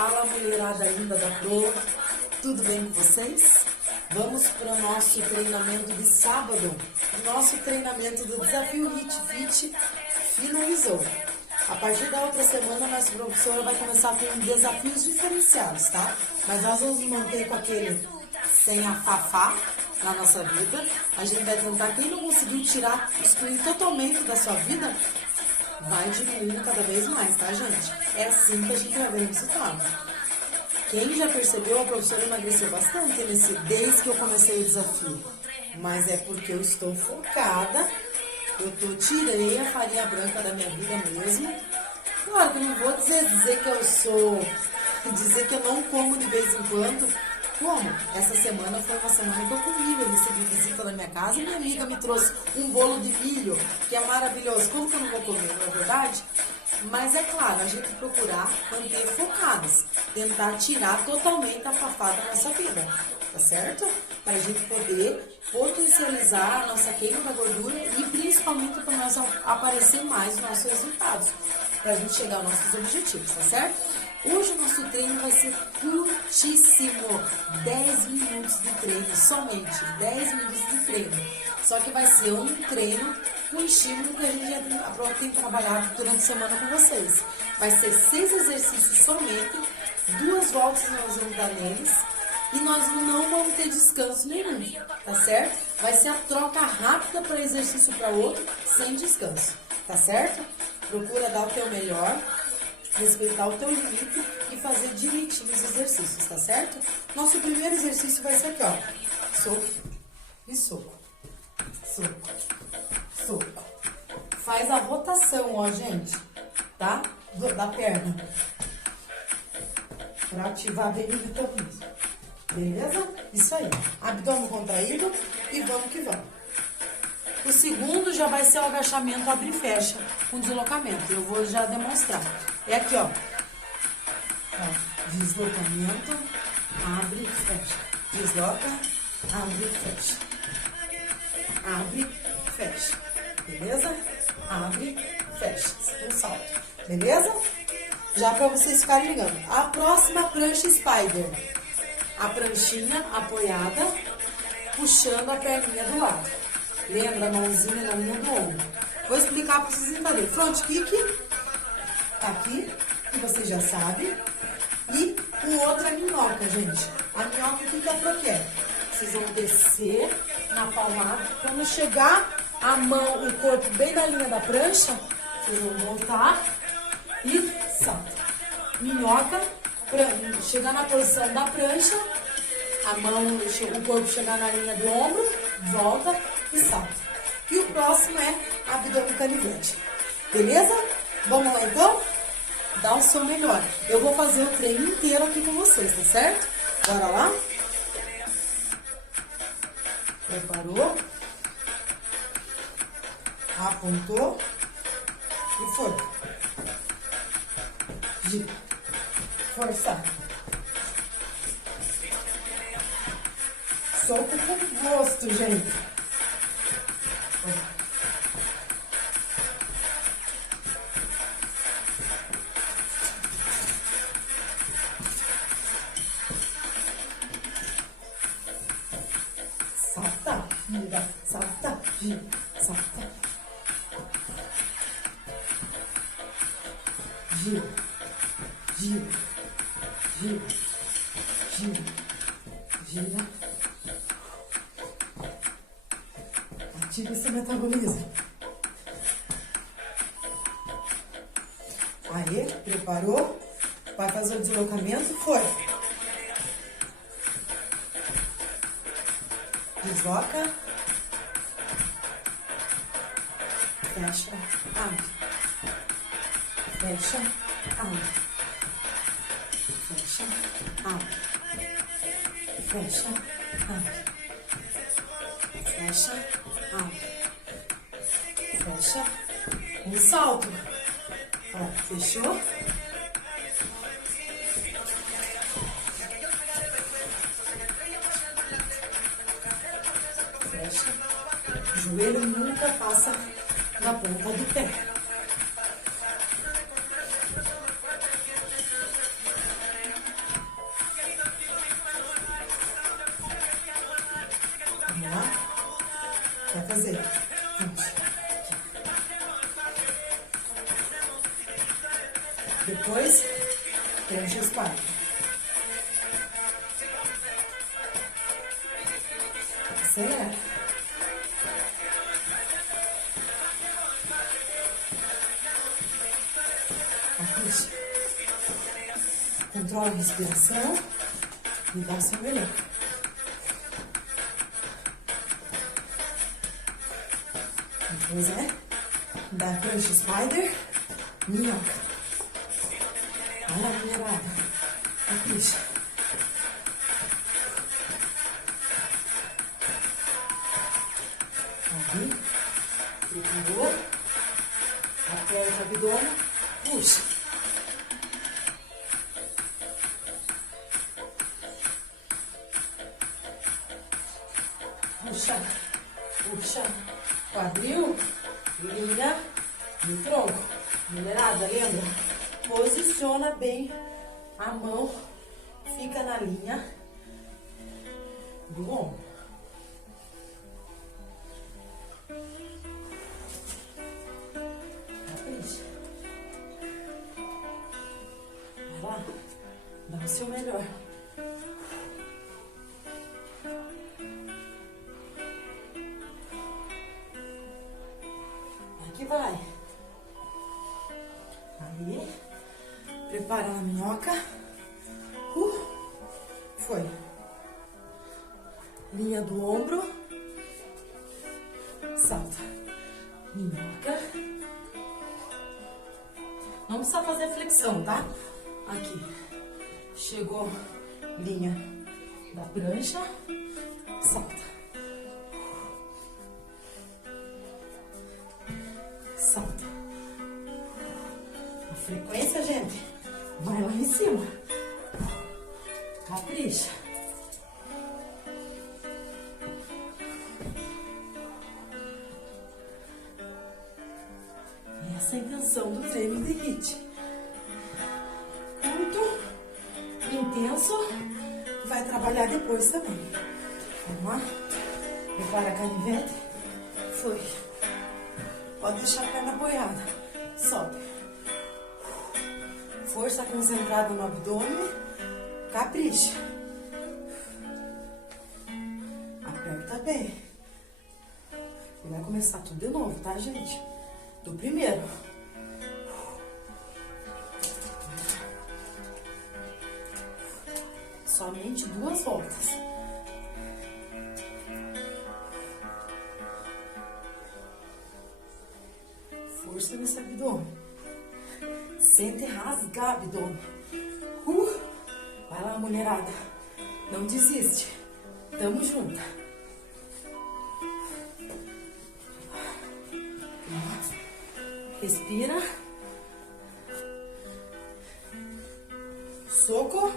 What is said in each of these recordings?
Fala, mulherada linda da Pro, tudo bem com vocês? Vamos para o nosso treinamento de sábado. O nosso treinamento do Desafio HIIT Fit finalizou. A partir da outra semana, nossa professora vai começar com desafios diferenciados, tá? Mas nós vamos manter com aquele sem a fafá na nossa vida. A gente vai tentar, quem não conseguiu excluir totalmente da sua vida, vai diminuindo cada vez mais, tá, gente? É assim que a gente vai ver o resultado. Quem já percebeu, a professora emagreceu bastante desde que eu comecei o desafio. Mas é porque eu estou focada, tirei a farinha branca da minha vida mesmo. Claro que eu não vou dizer que eu não como de vez em quando. Como? Essa semana foi uma semana que eu comi, eu recebi visita na minha casa e minha amiga me trouxe um bolo de milho, que é maravilhoso. Como que eu não vou comer, não é verdade? Mas é claro, a gente procurar manter focados, tentar tirar totalmente a fafá da nossa vida, tá certo? Para a gente poder potencializar a nossa queima da gordura e principalmente para nós aparecer mais os nossos resultados, para a gente chegar aos nossos objetivos, tá certo? Hoje o nosso treino vai ser curtíssimo, 10 minutos de treino, somente 10 minutos de treino. Só que vai ser um treino com estímulo que a gente já tem trabalhado durante a semana com vocês. Vai ser 6 exercícios somente, 2 voltas nós vamos dar neles e nós não vamos ter descanso nenhum, tá certo? Vai ser a troca rápida para exercício para outro, sem descanso, tá certo? Procura dar o teu melhor, respeitar o teu limite e fazer direitinho os exercícios, tá certo? Nosso primeiro exercício vai ser aqui, ó. Soco e soco. Soco. Soco. Faz a rotação, ó, gente, tá? Da perna. Pra ativar bem o metabolismo. Beleza? Isso aí. Abdômen contraído e vamos que vamos. O segundo já vai ser o agachamento abre e fecha com deslocamento. Eu vou já demonstrar. É aqui, ó. Deslocamento, abre e fecha. Desloca, abre e fecha. Abre, fecha. Beleza? Abre, fecha. Um salto. Beleza? Já para vocês ficarem ligando. A próxima prancha Spider. A pranchinha apoiada, puxando a perninha do lado. Lembra a mãozinha na linha do ombro. Vou explicar para vocês entenderem. Front kick, tá aqui, que vocês já sabem. E o outro é a minhoca, gente. A minhoca, o que é pra quê? Vocês vão descer na palmada. Quando chegar a mão, o corpo bem na linha da prancha, vocês vão voltar e salta. Minhoca, chegar na posição da prancha, a mão, o corpo chegar na linha do ombro, volta e salta. E o próximo é abdômen canivete. Beleza? Vamos lá então? Dá o seu melhor. Eu vou fazer o treino inteiro aqui com vocês, tá certo? Bora lá? Preparou? Apontou e foi. Gira. Força. Soco com gosto, gente. Salta, gira, salta, gira, salta. Gira, gira, gira, gira, gira. Ativa esse metabolismo. Aí, preparou? Vai fazer o deslocamento? Foi. Desloca. Fecha. Abre. Fecha. Abre. Fecha. Abre. Fecha. Abre. Fecha. Abre. Fecha. Um salto. Ó, fechou. Fecha. O joelho nunca passa na ponta do pé. fazer. Depois, prancha a espalda. Acelera. Puxa. Controla a respiração e dá o seu melhor. Depois da prancha spider, minhoca. Olha a mulherada. Puxa. Aí, preparou. Aperta o abdômen. Puxa. Puxa. Puxa. Quadril. Linha no tronco. Mulherada, lembra? Posiciona bem a mão. Fica na linha do ombro. Capricha. Vai lá. Dá o seu melhor. Aqui vai. Aí. Prepara a minhoca. Foi. Linha do ombro. Salta. Minhoca. Não precisa fazer flexão, tá? Aqui. Chegou. Linha da prancha. Salta. Salta. A frequência, gente, vai lá em cima. Capricha. Essa é a intenção do treino de HIIT. Curto, intenso, vai trabalhar depois também. Vamos lá? Prepara a canivete. Foi. Pode deixar a perna apoiada. Sobe. Força concentrada no abdômen. Capricha. Aperta bem. E vai começar tudo de novo, tá, gente? Do primeiro. Somente 2 voltas. Força nesse abdômen. Sente rasgar o abdômen. Vai lá, mulherada. Não desiste. Tamo junto. Respira. Soco.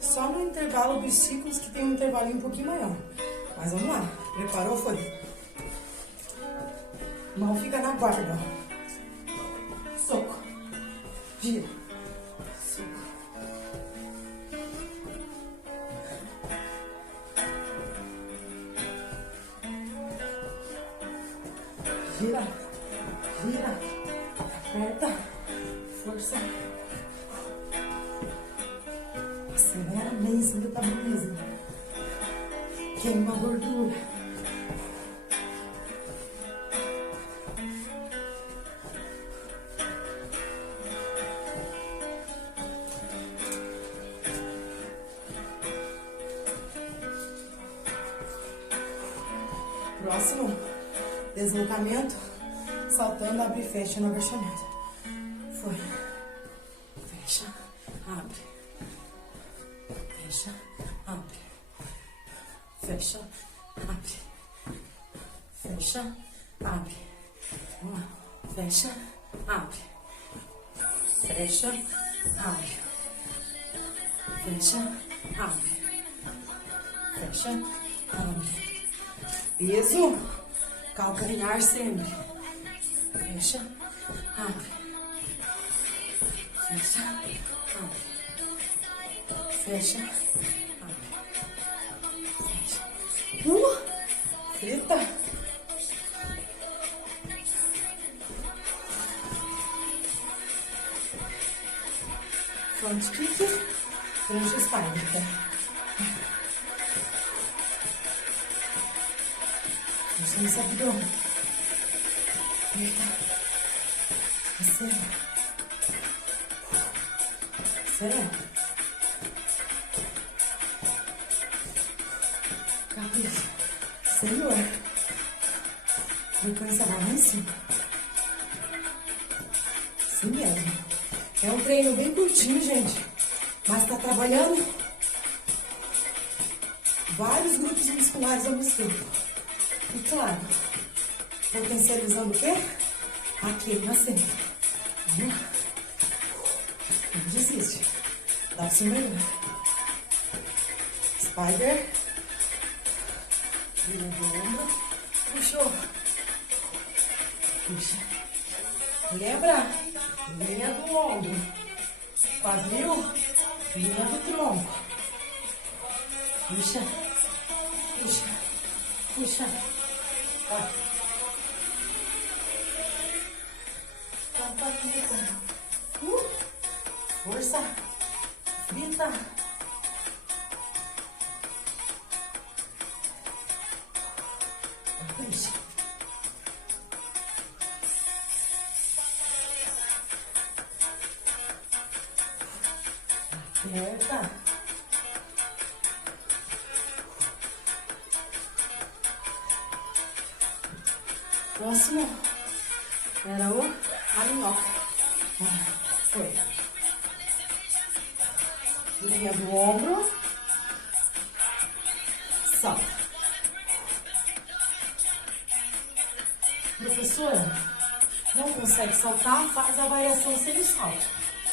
Só no intervalo dos ciclos, que tem um intervalinho um pouquinho maior. Mas vamos lá. Preparou? Foi. Mão fica na guarda. Soco. Gira. Soco. Gira. Gira. Aperta. Força. Acelera bem esse metabolismo. Queima a gordura. Próximo deslocamento, saltando, abre e fecha no agachamento. Foi. Fecha, abre. Fecha, abre. Fecha, abre. Fecha, abre. Vamos lá. Fecha, abre. Fecha, abre. Fecha, abre. Fecha, abre. Peso, calcanhar sempre. Fecha, abre. Fecha, abre. Fecha, abre. Fecha. Frita. front kick, frente spider, tá? Puxa nesse abdômen. Eita. Acelera. Acelera. Capricha. Senhor. Frequência lá em cima. Assim mesmo. É um treino bem curtinho, gente. Mas tá trabalhando vários grupos musculares ao mesmo tempo. E claro, potencializando o quê? Aqui na sempre. Não desiste. Dá o seu melhor. Spider. Vira do ombro. Puxou. Puxa. Lembra? Linha do ombro. Quadril. Linha do tronco. Puxa. Puxa. Puxa. Vai. Força. Frita. Puxa. Aperta. Próximo era o alinhoca. Foi. Linha do ombro. Salta. Professora, não consegue saltar? Faz a variação sem o salto.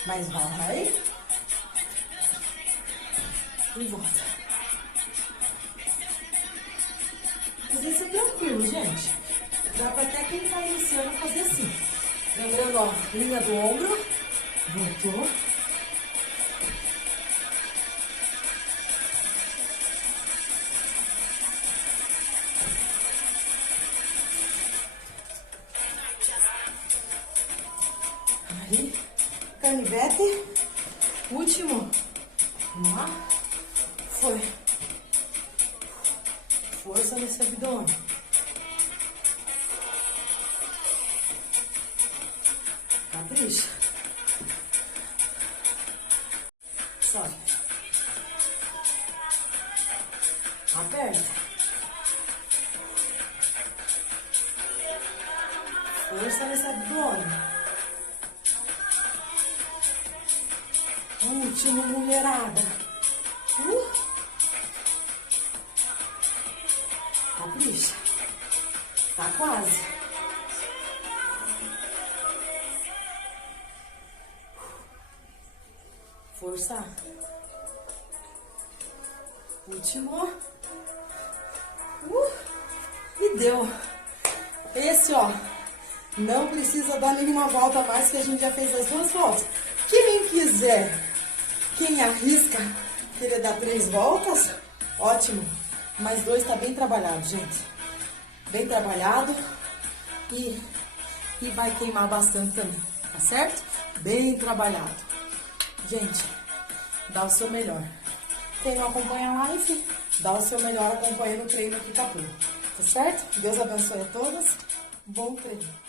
Mas vai. E volta. Mas isso é tranquilo, gente. Dá pra até quem tá iniciando fazer assim. Lembrando, ó, linha do ombro. Voltou. Aí, canivete. Último. Vamos lá. Foi. Força nesse abdômen. Capricha. Sobe. Aperta. Força nesse abdômen. Último, mulherada. Capricha. Tá quase. Força. Último. E deu. Esse, ó, não precisa dar nenhuma volta a mais, que a gente já fez as 2 voltas. Quem quiser, quem arrisca querer dar 3 voltas, ótimo. Mais 2 tá bem trabalhado, gente. Bem trabalhado e vai queimar bastante também, tá certo? Bem trabalhado. Gente, dá o seu melhor. Quem não acompanha a live, dá o seu melhor acompanhando o treino aqui, tá tudo. Tá certo? Deus abençoe a todas. Bom treino.